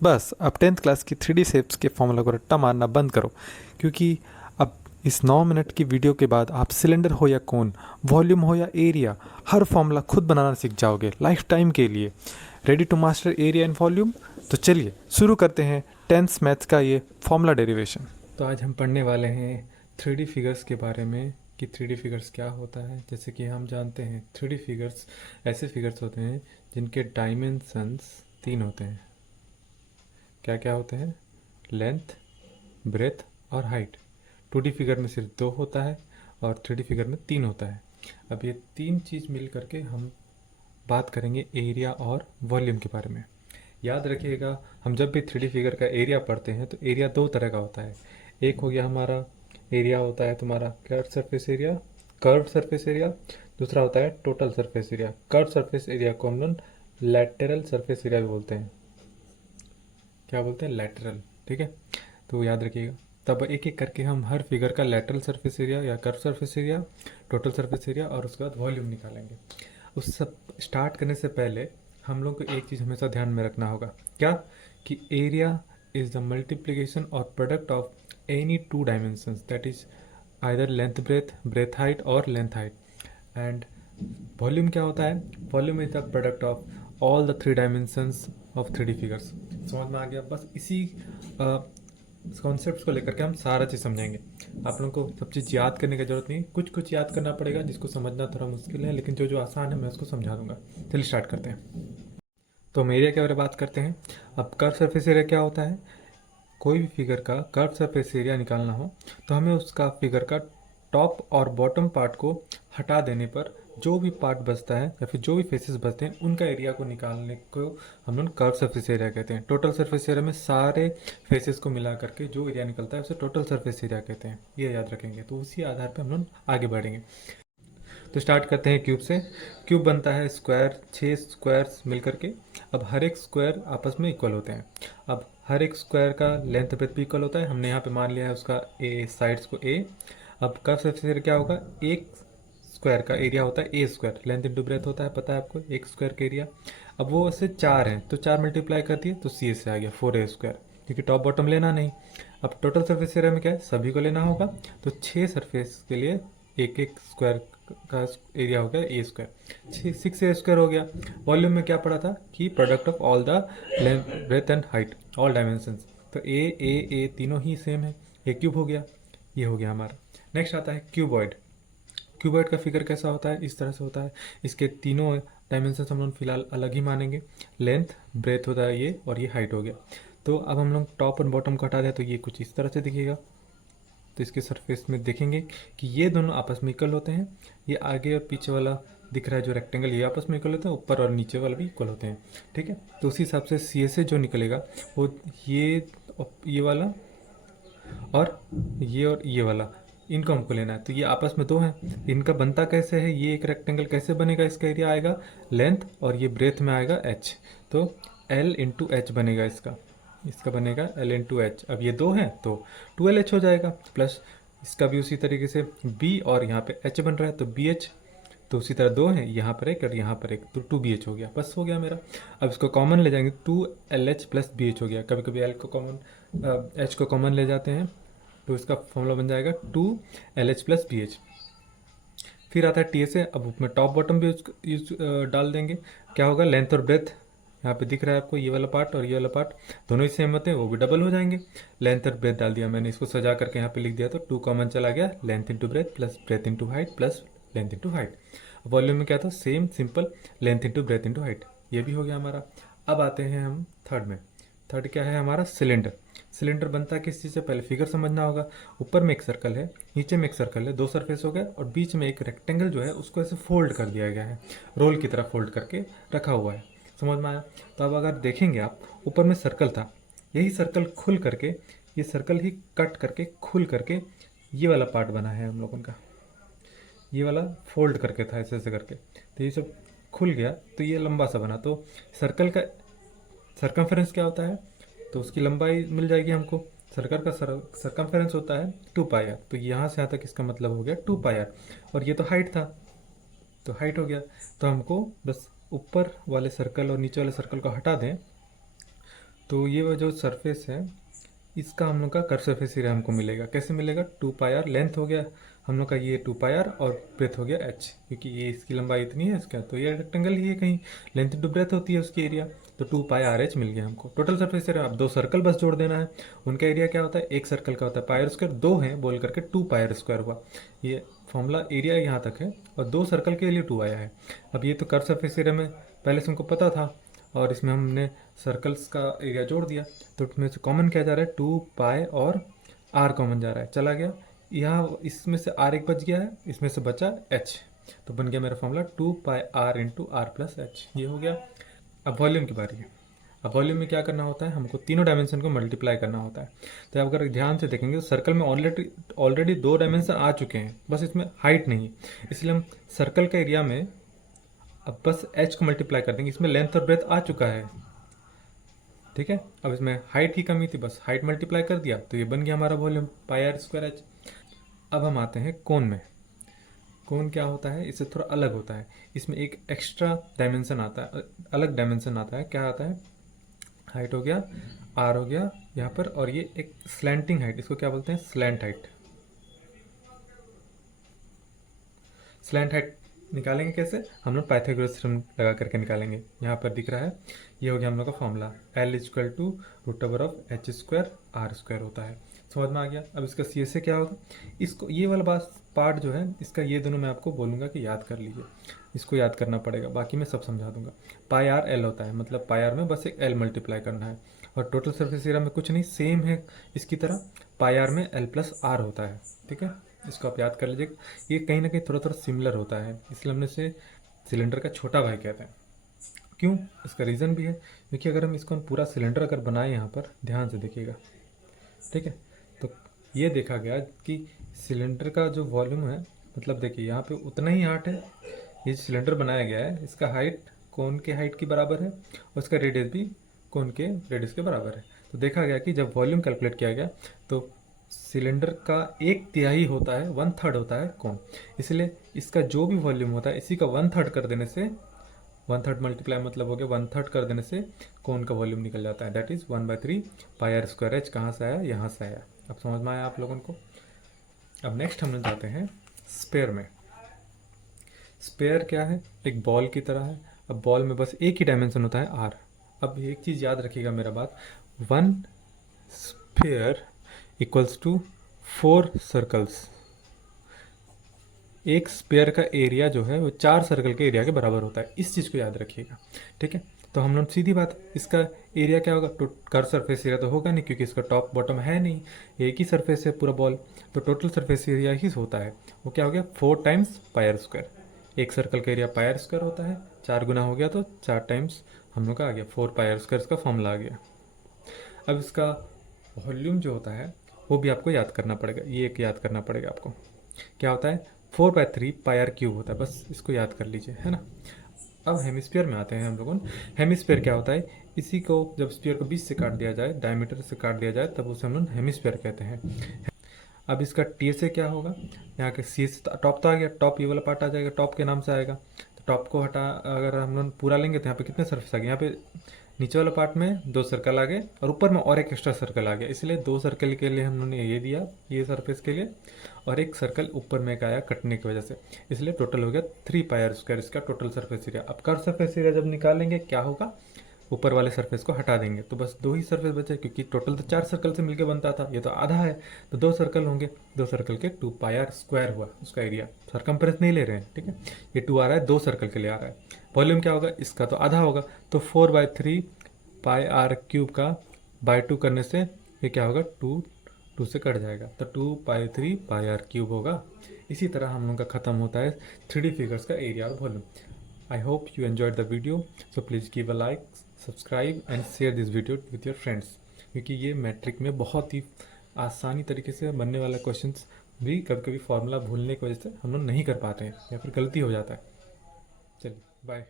बस अब 10th class की 3D शेप्स के फॉर्मूला को रट्टा मारना बंद करो, क्योंकि अब इस 9 मिनट की वीडियो के बाद आप सिलेंडर हो या कोन, वॉल्यूम हो या एरिया, हर फॉर्मूला खुद बनाना सीख जाओगे लाइफ टाइम के लिए। Ready to master area and volume? तो चलिए शुरू करते हैं 10th मैथ्स का ये फॉर्मूला डेरिवेशन। तो आज हम पढ़ने वाले हैं 3D फिगर्स के बारे में कि 3D फिगर्स क्या होता है। जैसे कि हम जानते हैं 3D फिगर्स ऐसे फिगर्स होते हैं जिनके डायमेंशंस 3 होते हैं। क्या क्या होते हैं? लेंथ, ब्रेथ और हाइट। 2D फिगर में सिर्फ 2 होता है और 3D फिगर में 3 होता है। अब ये 3 चीज़ मिल करके हम बात करेंगे एरिया और वॉल्यूम के बारे में। याद रखिएगा, हम जब भी 3D फिगर का एरिया पढ़ते हैं तो एरिया 2 तरह का होता है। एक हो गया हमारा एरिया होता है तुम्हारा कर्व सरफेस एरिया। दूसरा होता है total surface area. Curve surface area को हम लोग लैटरल सरफेस एरिया भी बोलते हैं। क्या बोलते हैं? लैटरल। ठीक है, तो याद रखिएगा। तब एक एक करके हम हर फिगर का लैटरल सरफेस एरिया या curve surface area, total surface area और उसके बाद वॉल्यूम निकालेंगे। उस सब स्टार्ट करने से पहले हम लोग को एक चीज़ हमेशा ध्यान में रखना होगा। क्या? कि एरिया इज़ द मल्टीप्लिकेशन और product of any two dimensions, that is either length breadth, breadth height और लेंथ हाइट। एंड वॉल्यूम क्या होता है? Volume is the product of all the 3 dimensions of 3D figures. समझ में आ गया? बस इसी कॉन्सेप्ट को लेकर के हम सारा चीज़ समझेंगे। आप लोगों को सब चीज़ याद करने की जरूरत नहीं, कुछ कुछ याद करना पड़ेगा जिसको समझना थोड़ा मुश्किल है, लेकिन जो जो आसान है मैं उसको समझा दूंगा। चलिए स्टार्ट करते हैं। तो हम एरिया के बारे में बात करते हैं। अब कर्व सरफेस एरिया क्या होता है? कोई भी फिगर का कर्व सरफेस एरिया निकालना हो तो हमें उसका फिगर का टॉप और बॉटम पार्ट को हटा देने पर जो भी पार्ट बचता है या फिर जो भी फेसेस बचते हैं उनका एरिया को निकालने को हम लोग कर्व सरफेस एरिया कहते हैं। टोटल सरफेस एरिया में सारे फेसेस को मिला करके जो एरिया निकलता है उसे टोटल सरफेस एरिया कहते हैं। ये याद रखेंगे, तो उसी आधार पर हम लोग आगे बढ़ेंगे। तो स्टार्ट करते हैं क्यूब से। क्यूब बनता है स्क्वायर, 6 स्क्वायर्स मिल करके। अब हर एक स्क्वायर आपस में इक्वल होते हैं। अब हर एक स्क्वायर का लेंथ ब्रेथ भी इक्वल होता है। हमने यहाँ पे मान लिया है उसका ए, साइड्स को ए। अब कर्व सरफेस एरिया क्या होगा? एक स्क्वायर का एरिया होता है ए स्क्वायर, लेंथ इंटू ब्रेथ होता है, पता है आपको, एक स्क्वायर का एरिया। अब वो उससे 4 है तो 4 मल्टीप्लाई कर दिए तो सी से आ गया 4 ए स्क्वायर, क्योंकि टॉप बॉटम लेना नहीं। अब टोटल सरफेस एरिया में क्या है? सभी को लेना होगा, तो 6 सरफेस के लिए एक एक स्क्वायर का एरिया हो गया ए स्क्वायर, 6 ए स्क्वायर हो गया। वॉल्यूम में क्या पड़ा था? कि product of all the length breadth and height, all dimensions. तो ए तीनों ही सेम है, ये क्यूब हो गया। ये हो गया हमारा। नेक्स्ट आता है क्यूबॉइड। क्यूबॉइड का फिगर कैसा होता है? इस तरह से होता है। इसके तीनों डायमेंशन हम लोग फिलहाल अलग ही मानेंगे। लेंथ ब्रेथ होता है ये, और ये हाइट हो गया। तो अब हम लोग टॉप और बॉटम को हटा दें तो ये कुछ इस तरह से दिखेगा। तो इसके सरफेस में देखेंगे कि ये दोनों आपस में इक्वल होते हैं। ये आगे और पीछे वाला दिख रहा है जो रेक्टेंगल, ये आपस में इक्वल होते हैं, ऊपर और नीचे वाला भी इक्वल होते हैं। ठीक है, तो उसी हिसाब से सी से जो निकलेगा वो ये वाला और ये वाला, इनको हमको लेना है। तो ये आपस में 2 हैं, इनका बनता कैसे है? ये एक रेक्टेंगल कैसे बनेगा? इसका एरिया आएगा लेंथ और ये ब्रेथ में आएगा एच, तो एल इंटू एच बनेगा इसका। इसका बनेगा एल इंटू एच। अब ये 2 हैं तो 2LH हो जाएगा, प्लस इसका भी उसी तरीके से बी, और यहाँ पे एच बन रहा है तो बी एच। तो उसी तरह 2 हैं, यहाँ पर एक और यहाँ पर एक, तो 2BH हो गया। बस हो गया मेरा। अब इसको कॉमन ले जाएंगे, 2LH प्लस BH हो गया। कभी कभी एल को कॉमन, एच को कॉमन ले जाते हैं, तो इसका फॉर्मूला बन जाएगा 2LH प्लस BH। फिर आता है टी से। अब उसमें टॉप बॉटम भी यूज डाल देंगे। क्या होगा? लेंथ और ब्रेथ, यहाँ पे दिख रहा है आपको, ये वाला पार्ट और ये वाला पार्ट दोनों ही सेम होते हैं, वो भी डबल हो जाएंगे। लेंथ और ब्रेथ डाल दिया मैंने, इसको सजा करके यहाँ पे लिख दिया, तो 2 कॉमन चला गया। Length into breadth plus breadth into height plus length into height. Volume में क्या था? Same simple, length into breadth into height. ये भी हो गया हमारा। अब आते हैं हम थर्ड में। थर्ड क्या है हमारा? सिलेंडर। सिलेंडर बनता है किस चीज़ से? पहले फिगर समझना होगा। ऊपर में एक सर्कल है, नीचे में एक सर्कल है, 2 सरफेस हो गए, और बीच में एक रेक्टेंगल जो है उसको ऐसे फोल्ड कर दिया गया है, रोल की तरह फोल्ड करके रखा हुआ है। समझ में आया? तो अब अगर देखेंगे आप, ऊपर में सर्कल था, यही सर्कल खुल करके, ये सर्कल ही कट करके खुल करके ये वाला पार्ट बना है हम लोगों का। ये वाला फोल्ड करके था ऐसे ऐसे करके, तो ये सब खुल गया तो ये लंबा सा बना। तो सर्कल का सरकमफेरेंस क्या होता है? तो उसकी लंबाई मिल जाएगी हमको। सर्कल का सरकमफेरेंस होता है 2πr, तो यहाँ से यहाँ तक इसका मतलब हो गया 2πr। और ये तो हाइट था, तो हाइट हो गया। तो हमको बस ऊपर वाले सर्कल और नीचे वाले सर्कल को हटा दें तो ये वो जो सरफेस है इसका हम लोग का कर्व सरफेस एरिया हमको मिलेगा। कैसे मिलेगा? 2 पाई आर लेंथ हो गया हम लोग का ये 2 पाई आर और ब्रेथ हो गया h, क्योंकि ये इसकी लंबाई इतनी है इसका, तो ये रेक्टेंगल ही है, कहीं लेंथ इंटू ब्रेथ होती है उसकी एरिया, तो 2 पाई आर एच मिल गया हमको टोटल सरफेस एरिया। अब 2 सर्कल बस जोड़ देना है, उनका एरिया क्या होता है? एक सर्कल का होता है पाई आर स्क्वायर, 2 है बोल करके 2 पाई आर स्क्वायर हुआ। ये फॉर्मूला एरिया यहाँ तक है और 2 सर्कल के लिए 2 आया है। अब ये तो कर्व सरफेस एरिया में पहले से हमको पता था और इसमें हमने सर्कल्स का एरिया जोड़ दिया, तो इसमें से कॉमन क्या जा रहा है? 2 पाई और आर कॉमन जा रहा है, चला गया यहाँ, इसमें से आर एक बच गया है, इसमें से बचा एच, तो बन गया मेरा formula 2 pi r into r plus h, ये हो गया। अब वॉल्यूम की बारी है। अब वॉल्यूम में क्या करना होता है? हमको तीनों डायमेंशन को मल्टीप्लाई करना होता है। तो आप अगर ध्यान से देखेंगे तो सर्कल में ऑलरेडी 2 डायमेंशन आ चुके हैं, बस इसमें हाइट नहीं है, इसलिए हम सर्कल का एरिया में अब बस एच को मल्टीप्लाई कर देंगे। इसमें लेंथ और ब्रेथ आ चुका है, ठीक है। अब इसमें हाइट की कमी थी, बस हाइट मल्टीप्लाई कर दिया तो ये बन गया हमारा वॉल्यूम πr²h। अब हम आते हैं कोन में। कोन क्या होता है? इससे थोड़ा अलग होता है, इसमें एक एक्स्ट्रा डायमेंशन आता है, अलग डायमेंशन आता है। क्या आता है? हाइट हो गया, आर हो गया यहाँ पर, और ये एक स्लैंटिंग हाइट, इसको क्या बोलते हैं? Slant height. स्लैंट हाइट निकालेंगे कैसे? हम लोग पाइथागोरस थ्योरम लगा करके निकालेंगे। यहाँ पर दिख रहा है, ये हो गया हम लोग का फॉर्मूला L = √h² r² होता है। समझ में आ गया? अब इसका सी से क्या होगा? इसको ये वाला बात पार्ट जो है इसका, ये दोनों मैं आपको बोलूँगा कि याद कर लीजिए, इसको याद करना पड़ेगा, बाकी मैं सब समझा दूंगा। πr/l होता है, मतलब πr में बस एक l मल्टीप्लाई करना है, और टोटल सरफेस एरिया में कुछ नहीं, सेम है इसकी तरह, πr में l+r होता है, ठीक है। इसको आप याद कर लीजिए, ये कहीं ना कहीं थोड़ा थोड़ा सिमिलर होता है, इसलिए हमने इसे सिलेंडर का छोटा भाई कहते हैं। क्यों? इसका रीज़न भी है, क्योंकि अगर हम इसको पूरा सिलेंडर अगर बनाए, यहाँ पर ध्यान से देखिएगा, ठीक है, तो ये देखा गया कि सिलेंडर का जो वॉल्यूम है, मतलब देखिए यहाँ पे उतना ही हार्ट है, ये सिलेंडर बनाया गया है, इसका हाइट कोन के हाइट की बराबर है और इसका रेडियस भी कोन के रेडियस के बराबर है। तो देखा गया कि जब वॉल्यूम कैलकुलेट किया गया तो सिलेंडर का 1/3 होता है, 1/3 होता है कोन, इसलिए इसका जो भी वॉल्यूम होता है इसी का 1/3 कर देने से, 1/3 मल्टीप्लाई मतलब हो गया 1/3 कर देने से कोन का वॉल्यूम निकल जाता है, दैट इज 1/3 πr²h। कहाँ से आया? यहाँ से आया। अब समझ में आया आप लोगों को? अब नेक्स्ट हम लोग जाते हैं स्पेयर में। स्पेयर क्या है? एक बॉल की तरह है। अब बॉल में बस एक ही डायमेंशन होता है आर। अब एक चीज़ याद रखिएगा मेरा बात, 1 स्पेयर इक्वल्स टू 4 सर्कल्स। एक स्पेयर का एरिया जो है वो 4 सर्कल के एरिया के बराबर होता है, इस चीज़ को याद रखिएगा, ठीक है। तो हम लोग सीधी बात, इसका एरिया क्या होगा? तो कर्व सरफेस एरिया तो होगा नहीं, क्योंकि इसका टॉप बॉटम है नहीं, एक ही सरफेस है पूरा बॉल, तो टोटल सरफेस एरिया ही होता है, वो क्या हो गया? 4 टाइम्स πr²। एक सर्कल का एरिया πr² होता है, 4 गुना हो गया तो 4 टाइम्स हम लोग का आ गया 4 πr², इसका फॉर्मूला आ गया। अब इसका वॉल्यूम जो होता है वो भी आपको याद करना पड़ेगा, ये एक याद करना पड़ेगा आपको, क्या होता है? 4/3 πr³ होता है, बस इसको याद कर लीजिए, है ना। अब हेमिस्फीयर में आते हैं हम लोगों। हेमिस्फीयर क्या होता है? इसी को जब स्फीयर को बीच से काट दिया जाए, डायमीटर से काट दिया जाए, तब उसे हम लोग हेमिस्फीयर कहते हैं। अब इसका टी से क्या होगा? यहाँ के सी से टॉप तो आ गया, टॉप ये वाला पार्ट आ जाएगा, टॉप के नाम से आएगा, तो टॉप को हटा अगर हम लोग पूरा लेंगे तो यहाँ पे कितने सर्फेस आ गए? यहाँ पे नीचे वाला पार्ट में 2 सर्कल आ गए और ऊपर में और एक एक्स्ट्रा सर्कल आ गया, इसलिए 2 सर्कल के लिए हम लोगों ने ये दिया, ये सरफेस के लिए, और एक सर्कल ऊपर में एक आया कटने की वजह से, इसलिए टोटल हो गया 3 πr², इसका टोटल सरफेस एरिया। अब कर्व सरफेस एरिया जब निकालेंगे क्या होगा? ऊपर वाले सरफेस को हटा देंगे तो बस 2 ही सरफेस बचे, क्योंकि टोटल तो 4 सर्कल से मिलकर बनता था, ये तो आधा है, तो 2 सर्कल होंगे, 2 सर्कल के 2 πr² हुआ उसका एरिया। सरकमफ्रेंस नहीं ले रहे हैं, ठीक है, ये 2 आ रहा है, 2 सर्कल के लिए आ रहा है। वॉल्यूम क्या होगा? इसका तो आधा होगा, तो 4/3 πr³ का बाई 2 करने से ये क्या होगा? 2 से कट जाएगा, तो 2/3 πr³ होगा। इसी तरह हम लोग का ख़त्म होता है 3D फिगर्स का एरिया और volume. I hope you enjoyed the video, so please give a like, subscribe and share this video with your friends, क्योंकि ये मैट्रिक में बहुत ही आसानी तरीके से बनने वाला क्वेश्चंस भी कभी कभी फार्मूला भूलने की वजह से हम लोग नहीं कर पाते हैं या फिर गलती हो जाता है। चलिए बाय।